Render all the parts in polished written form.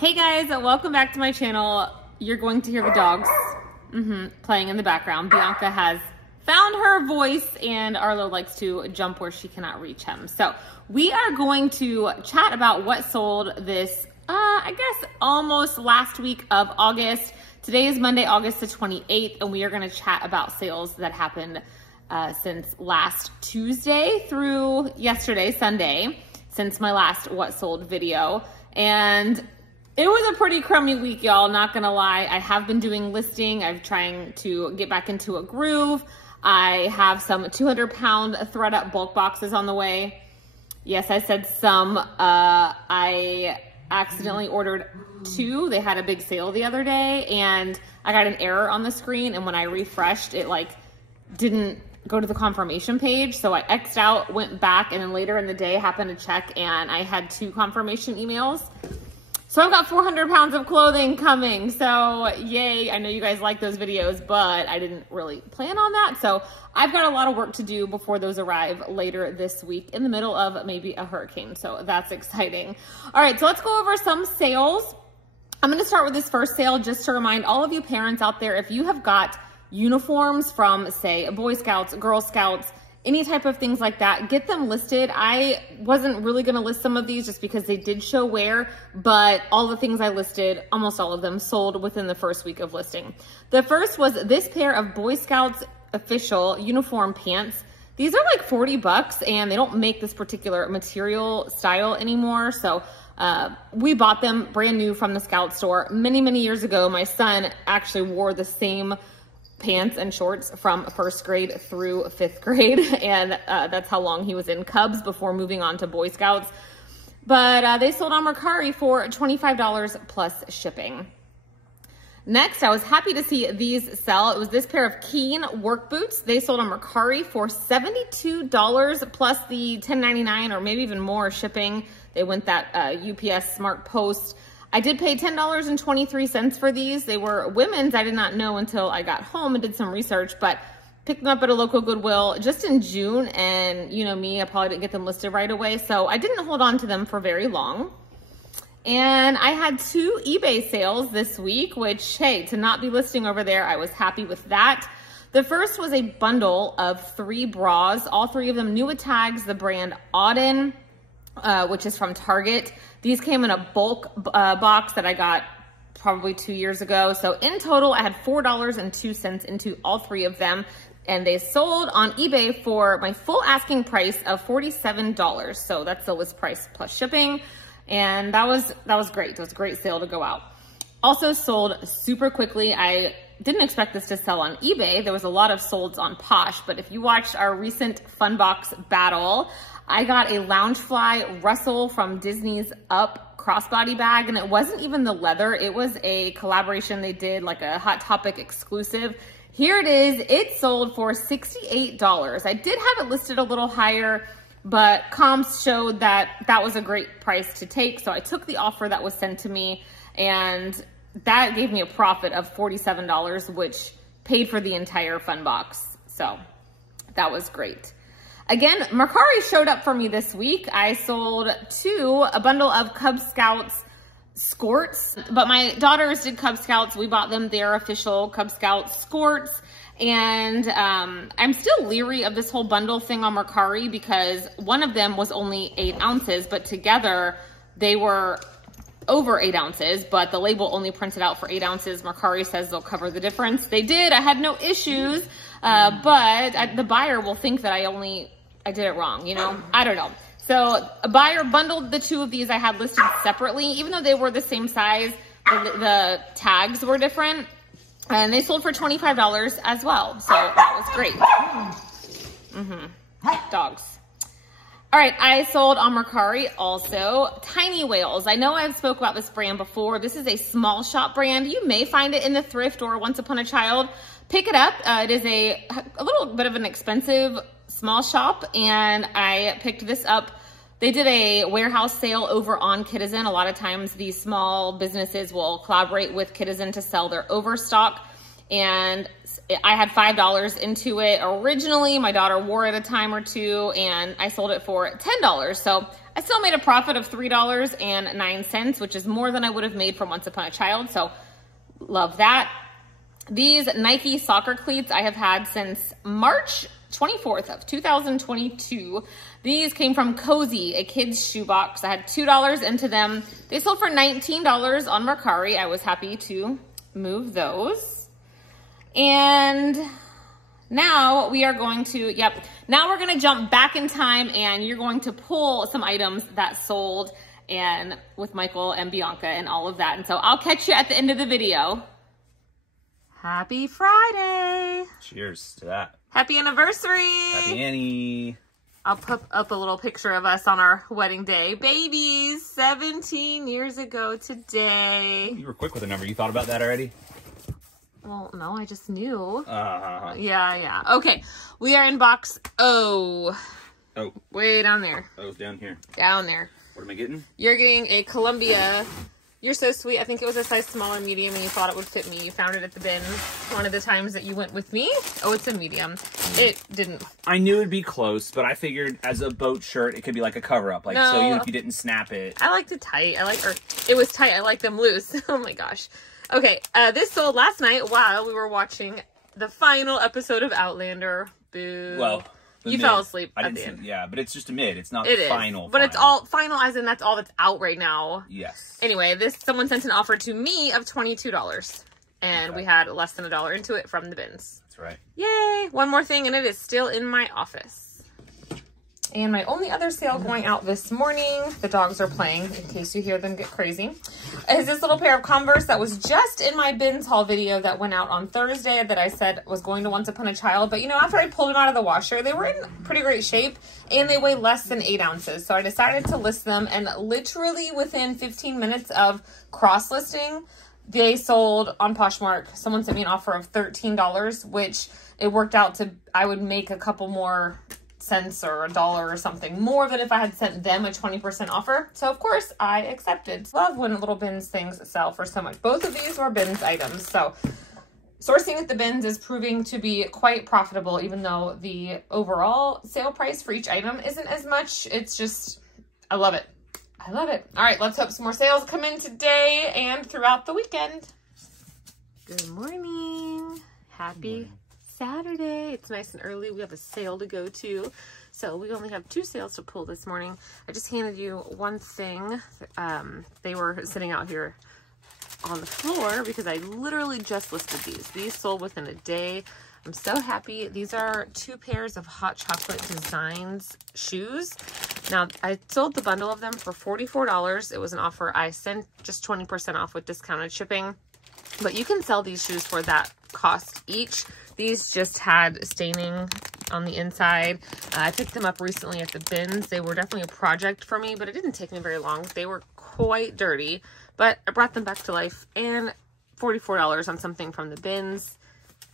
Hey guys, welcome back to my channel. You're going to hear the dogs playing in the background. Bianca has found her voice and Arlo likes to jump where she cannot reach him. So we are going to chat about what sold this, I guess almost last week of August. Today is Monday, August the 28th, and we are going to chat about sales that happened since last Tuesday through yesterday, Sunday, since my last What Sold video. And it was a pretty crummy week, y'all, not gonna lie. I have been doing listing. I'm trying to get back into a groove. I have some 200-pound thread up bulk boxes on the way. Yes, I said some. I accidentally ordered 2. They had a big sale the other day and I got an error on the screen, and when I refreshed, it like didn't go to the confirmation page. So I X'd out, went back, and then later in the day happened to check and I had 2 confirmation emails. So I've got 400 pounds of clothing coming. So yay, I know you guys like those videos, but I didn't really plan on that. So I've got a lot of work to do before those arrive later this week in the middle of maybe a hurricane. So that's exciting. All right, so let's go over some sales. I'm gonna start with this first sale just to remind all of you parents out there, if you have got uniforms from, say, Boy Scouts, Girl Scouts, any type of things like that, get them listed. I wasn't really gonna list some of these just because they did show wear, but all the things I listed, almost all of them, sold within the first week of listing. The first was this pair of Boy Scouts official uniform pants. These are like 40 bucks and they don't make this particular material style anymore. So we bought them brand new from the Scout store many, many years ago. My son actually wore the same pants and shorts from 1st grade through 5th grade. And that's how long he was in Cubs before moving on to Boy Scouts. But they sold on Mercari for $25 plus shipping. Next, I was happy to see these sell. It was this pair of Keen work boots. They sold on Mercari for $72 plus the $10.99 or maybe even more shipping. They went that UPS Smart Post. I did pay $10.23 for these. They were women's. I did not know until I got home and did some research, but picked them up at a local Goodwill just in June. And you know me, I probably didn't get them listed right away. So I didn't hold on to them for very long. And I had 2 eBay sales this week, which, hey, to not be listing over there, I was happy with that. The first was a bundle of 3 bras, all 3 of them new with tags, the brand Auden, which is from Target. These came in a bulk box that I got probably 2 years ago. So in total, I had $4.02 into all 3 of them, and they sold on eBay for my full asking price of $47. So that's the list price plus shipping. And that was great. It was a great sale to go out. Also sold super quickly. I didn't expect this to sell on eBay. There was a lot of solds on Posh, but if you watched our recent Fun Box battle, I got a Loungefly Russell from Disney's Up crossbody bag, and it wasn't even the leather. It was a collaboration they did, like a Hot Topic exclusive. Here it is. It sold for $68. I did have it listed a little higher, but comps showed that that was a great price to take. So I took the offer that was sent to me, and that gave me a profit of $47, which paid for the entire Fun Box. So that was great. Again, Mercari showed up for me this week. I sold a bundle of Cub Scouts skirts, but my daughters did Cub Scouts. We bought them their official Cub Scout skirts. And I'm still leery of this whole bundle thing on Mercari because one of them was only 8 ounces, but together they were over 8 ounces, but the label only printed out for 8 ounces. Mercari says they'll cover the difference. They did. I had no issues, but the buyer will think that I did it wrong, you know? I don't know. So a buyer bundled the 2 of these I had listed separately, even though they were the same size, the tags were different. And they sold for $25 as well. So that was great. Dogs. All right, I sold on Mercari also Tiny Whales. I know I've spoke about this brand before. This is a small shop brand. You may find it in the Thrift or Once Upon a Child. Pick it up. It is a little bit of an expensive small shop, and I picked this up. They did a warehouse sale over on Kidizen. A lot of times these small businesses will collaborate with Kidizen to sell their overstock. And I had $5 into it originally. My daughter wore it a time or two, and I sold it for $10. So I still made a profit of $3.09, which is more than I would have made from Once Upon a Child. So love that. These Nike soccer cleats I have had since March 24th of 2022. These came from Cozy, a kid's shoebox. I had $2 into them. They sold for $19 on Mercari. I was happy to move those. And now we are going to, now we're going to jump back in time, and you're going to pull some items that sold and with Michael and Bianca and all of that. And so I'll catch you at the end of the video. Happy Friday. Cheers to that. Happy anniversary. Happy Annie. I'll put up a little picture of us on our wedding day. Babies, 17 years ago today. You were quick with a number. You thought about that already? Well, no, I just knew. Yeah. Okay, we are in box O. Oh. Way down there. Oh, down here. Down there. What am I getting? You're getting a Columbia. You're so sweet. I think it was a size smaller medium, and you thought it would fit me. You found it at the bin one of the times that you went with me. Oh, it's a medium. It didn't. I knew it'd be close, but I figured as a boat shirt, it could be like a cover-up. Like, no. So even if you didn't snap it. I liked it tight. It was tight. I like them loose. Oh my gosh. Okay, this sold last night while we were watching the final episode of Outlander. Boo. Well, you fell asleep at the end. Yeah, but it's just a mid. It's not final. But it's all final, as in that's all that's out right now. Yes. Anyway, someone sent an offer to me of $22, and we had less than $1 into it from the bins. That's right. Yay! One more thing, and it is still in my office. And my only other sale going out this morning, the dogs are playing in case you hear them get crazy, is this little pair of Converse that was just in my bins haul video that went out on Thursday that I said was going to Once Upon a Child. But you know, after I pulled them out of the washer, they were in pretty great shape and they weigh less than 8 ounces. So I decided to list them, and literally within 15 minutes of cross listing, they sold on Poshmark. Someone sent me an offer of $13, which it worked out to, I would make a couple more cents or $1 or something more than if I had sent them a 20% offer. So of course I accepted. Love when little bins things sell for so much. Both of these were bins items. So sourcing at the bins is proving to be quite profitable, even though the overall sale price for each item isn't as much. It's just, I love it. I love it. All right, let's hope some more sales come in today and throughout the weekend. Good morning. Happy Saturday. It's nice and early. We have a sale to go to. So we only have 2 sales to pull this morning. I just handed you one thing. They were sitting out here on the floor because I literally just listed these. These sold within a day. I'm so happy. These are 2 pairs of Hot Chocolate Designs shoes. Now, I sold the bundle of them for $44. It was an offer. I sent just 20% off with discounted shipping. But you can sell these shoes for that cost each. These just had staining on the inside. I picked them up recently at the bins. They were definitely a project for me, but it didn't take me very long. They were quite dirty, but I brought them back to life, and $44 on something from the bins.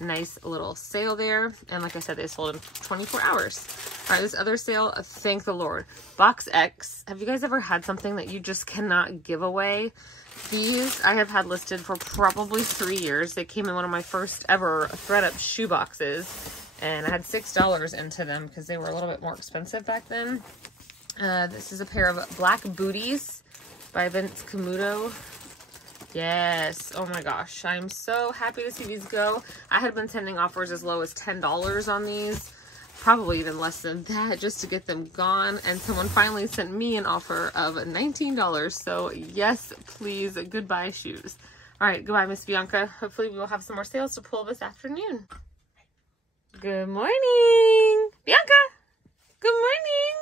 Nice little sale there. And like I said, they sold in 24 hours. All right, this other sale, thank the Lord. Box X. Have you guys ever had something that you just cannot give away? These I have had listed for probably 3 years. They came in one of my first ever thread-up shoe boxes, and I had $6 into them because they were a little bit more expensive back then. This is a pair of black booties by Vince Camuto. Yes. Oh my gosh. I'm so happy to see these go. I had been sending offers as low as $10 on these. Probably even less than that just to get them gone. And someone finally sent me an offer of $19. So yes, please. Goodbye shoes. All right. Goodbye, Miss Bianca. Hopefully we will have some more sales to pull this afternoon. Good morning, Bianca. Good morning.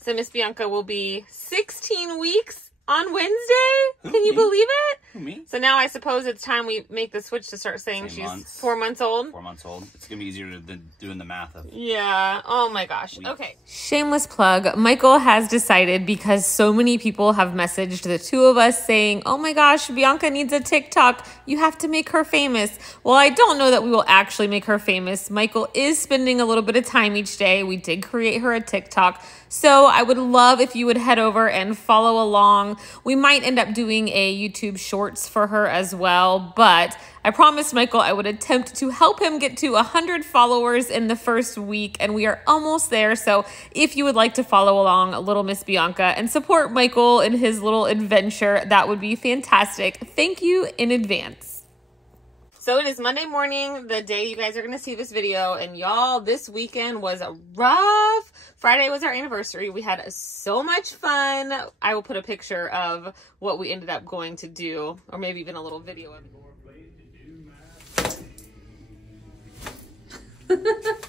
So Miss Bianca will be 16 weeks on Wednesday. Can you believe it? Me? So now I suppose it's time we make the switch to start saying she's 4 months old. 4 months old. It's going to be easier than doing the math of. Yeah. Oh my gosh. Okay. Shameless plug. Michael has decided, because so many people have messaged the 2 of us saying, oh my gosh, Bianca needs a TikTok. You have to make her famous. Well, I don't know that we will actually make her famous. Michael is spending a little bit of time each day. We did create her a TikTok. So I would love if you would head over and follow along. We might end up doing a YouTube short shorts for her as well, but I promised Michael I would attempt to help him get to 100 followers in the first week, and we are almost there. So if you would like to follow along Little Miss Bianca and support Michael in his little adventure, that would be fantastic. Thank you in advance. So it is Monday morning, the day you guys are going to see this video, and y'all, this weekend was rough. Friday was our anniversary. We had so much fun. I will put a picture of what we ended up going to do, or maybe even a little video of it.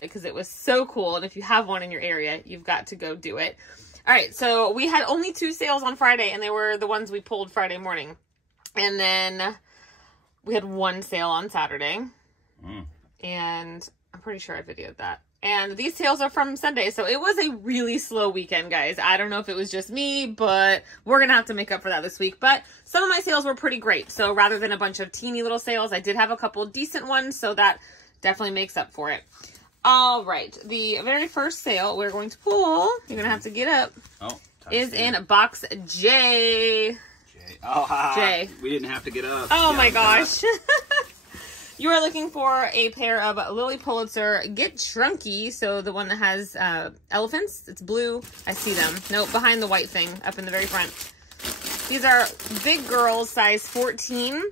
Because it was so cool, and if you have one in your area, you've got to go do it. All right, so we had only 2 sales on Friday, and they were the ones we pulled Friday morning. And then we had 1 sale on Saturday, and I'm pretty sure I videoed that. And these sales are from Sunday, so it was a really slow weekend, guys. I don't know if it was just me, but we're going to have to make up for that this week. But some of my sales were pretty great. So rather than a bunch of teeny little sales, I did have a couple decent ones, so that definitely makes up for it. All right, the very first sale we're going to pull, you're going to have to get up, is in box J. Oh, Jay. We didn't have to get up. Oh my gosh. You are looking for a pair of Lily Pulitzer Get Shrunky. So the one that has elephants. It's blue. I see them. Nope, behind the white thing up in the very front. These are big girls, size 14,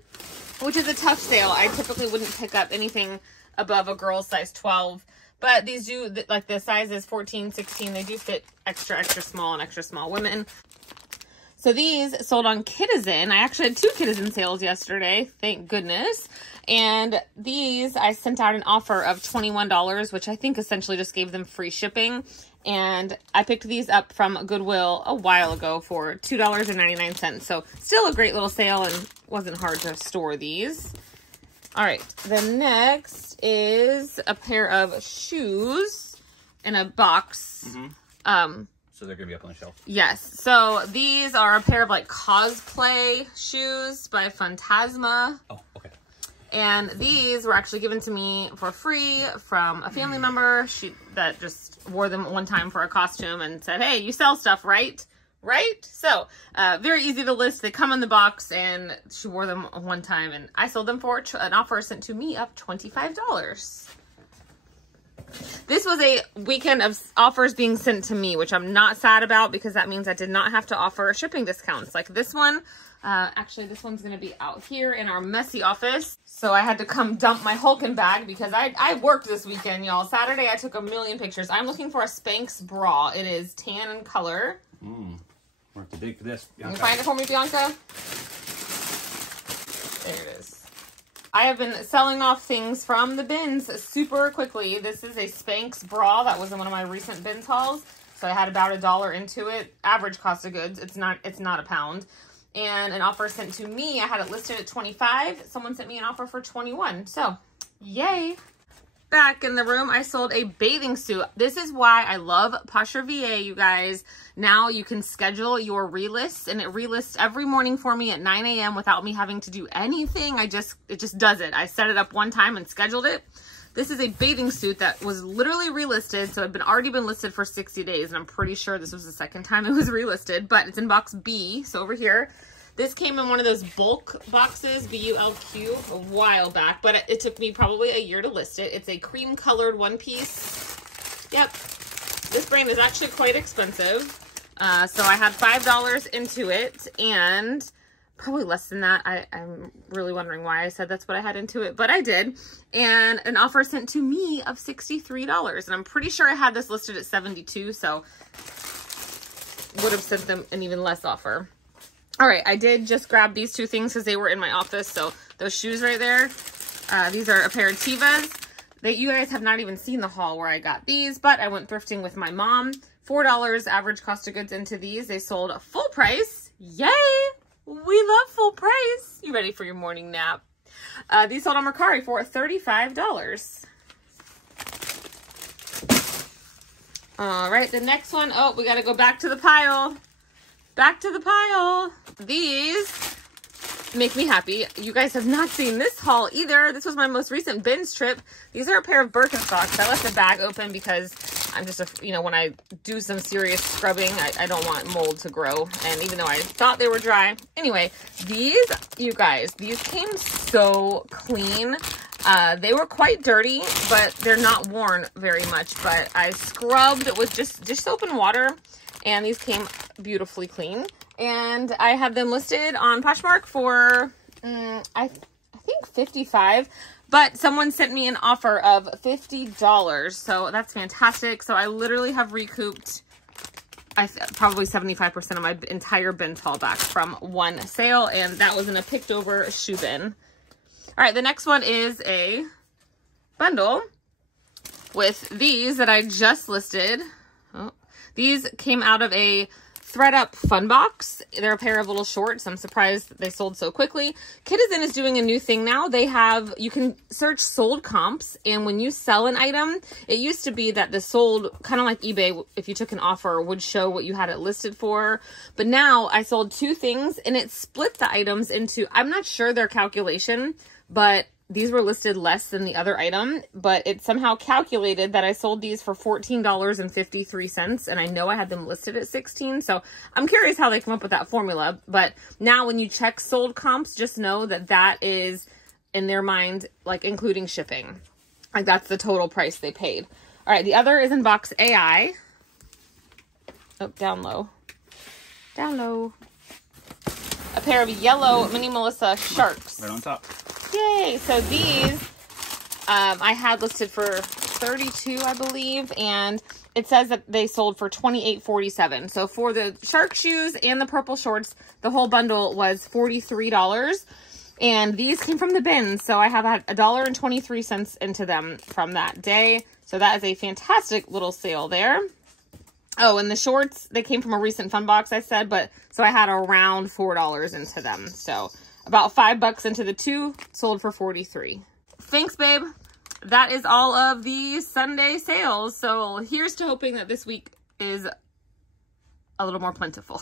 which is a tough sale. I typically wouldn't pick up anything above a girl's size 12. But these do, like the sizes 14, 16, they do fit extra small and extra small women. So these sold on Kidizen. I actually had 2 Kidizen sales yesterday, thank goodness. And these, I sent out an offer of $21, which I think essentially just gave them free shipping. And I picked these up from Goodwill a while ago for $2.99. So still a great little sale, and wasn't hard to store these. All right, the next is a pair of shoes in a box. So they're going to be up on the shelf. Yes. So these are a pair of like cosplay shoes by Phantasma. Oh, okay. And these were actually given to me for free from a family member. That just wore them one time for a costume and said, hey, you sell stuff, right? Right? So very easy to list. They come in the box, and she wore them one time, and I sold them for an offer sent to me of $25. This was a weekend of offers being sent to me, which I'm not sad about because that means I did not have to offer shipping discounts. Like this one, actually this one's going to be out here in our messy office. So I had to come dump my Hulkin bag because I worked this weekend, y'all. Saturday I took a million pictures. I'm looking for a Spanx bra. It is tan in color. We're going to dig for this. Can you find it for me, Bianca? There it is. I have been selling off things from the bins super quickly. This is a Spanx bra that was in one of my recent bins hauls. So I had about $1 into it. Average cost of goods. It's not a pound. And an offer sent to me. I had it listed at $25. Someone sent me an offer for $21. So, yay. Back in the room, I sold a bathing suit. This is why I love Posher VA, you guys. Now you can schedule your relists, and it relists every morning for me at 9 a.m. without me having to do anything. It just does it. I set it up one time and scheduled it. This is a bathing suit that was literally relisted, so it had already been listed for 60 days, and I'm pretty sure this was the second time it was relisted, but it's in box B, so over here. This came in one of those bulk boxes, B-U-L-Q, a while back, but it took me probably a year to list it. It's a cream colored one piece. Yep. This brand is actually quite expensive. So I had $5 into it, and probably less than that. I'm really wondering why I said that's what I had into it, but I did. And an offer sent to me of $63. And I'm pretty sure I had this listed at $72, so would have sent them an even less offer. All right, I did just grab these 2 things because they were in my office. So those shoes right there, these are a pair of Tevas. You guys have not even seen the haul where I got these, but I went thrifting with my mom. $4 average cost of goods into these. They sold full price. Yay! We love full price. You ready for your morning nap? These sold on Mercari for $35. All right, the next one. Oh, we got to go back to the pile. Back to the pile. These make me happy. You guys have not seen this haul either. This was my most recent bins trip. These are a pair of Birkenstocks. I left the bag open because I'm just, you know, when I do some serious scrubbing, I don't want mold to grow. And even though I thought they were dry. Anyway, these, you guys, these came so clean. They were quite dirty, but they're not worn very much. But I scrubbed with just soap and water, and these came beautifully clean. And I had them listed on Poshmark for, I think $55. But someone sent me an offer of $50, so that's fantastic. So I literally have recouped probably 75% of my entire bin haul back from one sale, and that was in a picked over shoe bin. All right, the next one is a bundle with these that I just listed. Oh, these came out of a Thread Up Fun Box. They're a pair of little shorts. I'm surprised they sold so quickly. Kidizen is doing a new thing now. They have, you can search sold comps, and when you sell an item, it used to be that the sold, kind of like eBay, if you took an offer, would show what you had it listed for. But now I sold 2 things, and it split the items into, I'm not sure their calculation, but these were listed less than the other item, but it somehow calculated that I sold these for $14.53, and I know I had them listed at $16, so I'm curious how they come up with that formula. But now when you check sold comps, just know that that is, in their mind, like including shipping. Like that's the total price they paid. All right, the other is in box AI. Oh, down low. Down low. A pair of yellow Mini Melissa sharks. Right on top. Yay! So these I had listed for $32, I believe, and it says that they sold for $28.47. So for the shark shoes and the purple shorts, the whole bundle was $43. And these came from the bin, so I have had $1.23 into them from that day. So that is a fantastic little sale there. Oh, and the shorts, they came from a recent fun box, I said, but so I had around $4 into them. So about $5 into the 2, sold for $43. Thanks, babe. That is all of the Sunday sales. So here's to hoping that this week is a little more plentiful.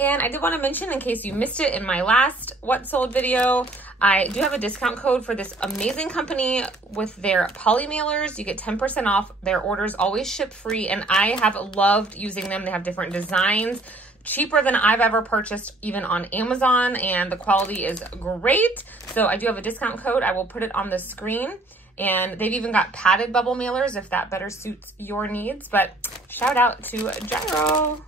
And I did want to mention, in case you missed it in my last What Sold video, I do have a discount code for this amazing company with their poly mailers. You get 10% off. Their orders always ship free, and I have loved using them. They have different designs, cheaper than I've ever purchased even on Amazon, and the quality is great. So I do have a discount code. I will put it on the screen. And they've even got padded bubble mailers if that better suits your needs. But shout out to Gyro.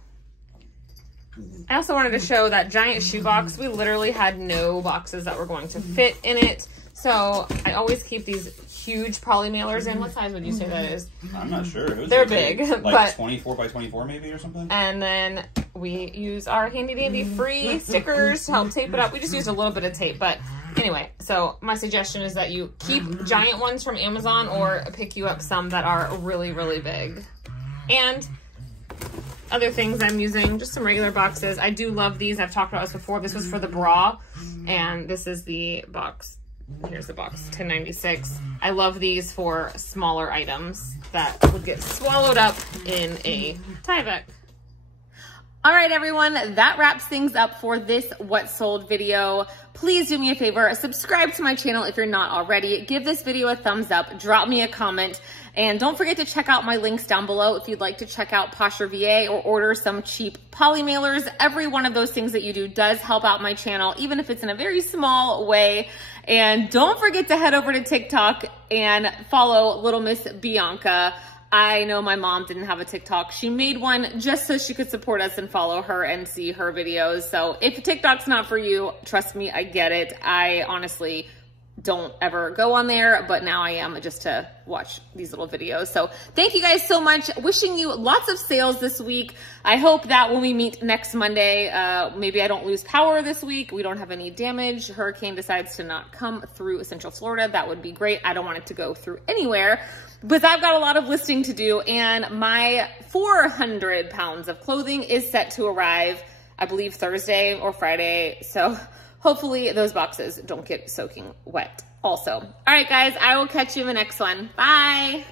I also wanted to show that giant shoebox. We literally had no boxes that were going to fit in it. So I always keep these huge poly mailers in. What size would you say that is? I'm not sure. They're big. Like but 24 by 24 maybe or something? And then we use our handy dandy free stickers to help tape it up. We just used a little bit of tape. But anyway, so my suggestion is that you keep giant ones from Amazon or pick you up some that are really, really big. And other things I'm using, just some regular boxes. I do love these. I've talked about this before. This was for the bra, and this is the box. Here's the box, $10.96. I love these for smaller items that would get swallowed up in a Tyvek. All right, everyone, that wraps things up for this What Sold video. Please do me a favor, subscribe to my channel if you're not already. Give this video a thumbs up, drop me a comment, and don't forget to check out my links down below if you'd like to check out Posher VA or order some cheap poly mailers. Every one of those things that you do does help out my channel, even if it's in a very small way. And don't forget to head over to TikTok and follow Little Miss Bianca. I know my mom didn't have a TikTok. She made one just so she could support us and follow her and see her videos. So if TikTok's not for you, trust me, I get it. I honestly don't ever go on there, but now I am just to watch these little videos. So thank you guys so much. Wishing you lots of sales this week. I hope that when we meet next Monday, maybe I don't lose power this week. We don't have any damage. Hurricane decides to not come through Central Florida. That would be great. I don't want it to go through anywhere, because I've got a lot of listing to do, and my 400 pounds of clothing is set to arrive, I believe Thursday or Friday. So hopefully those boxes don't get soaking wet also. All right, guys, I will catch you in the next one. Bye.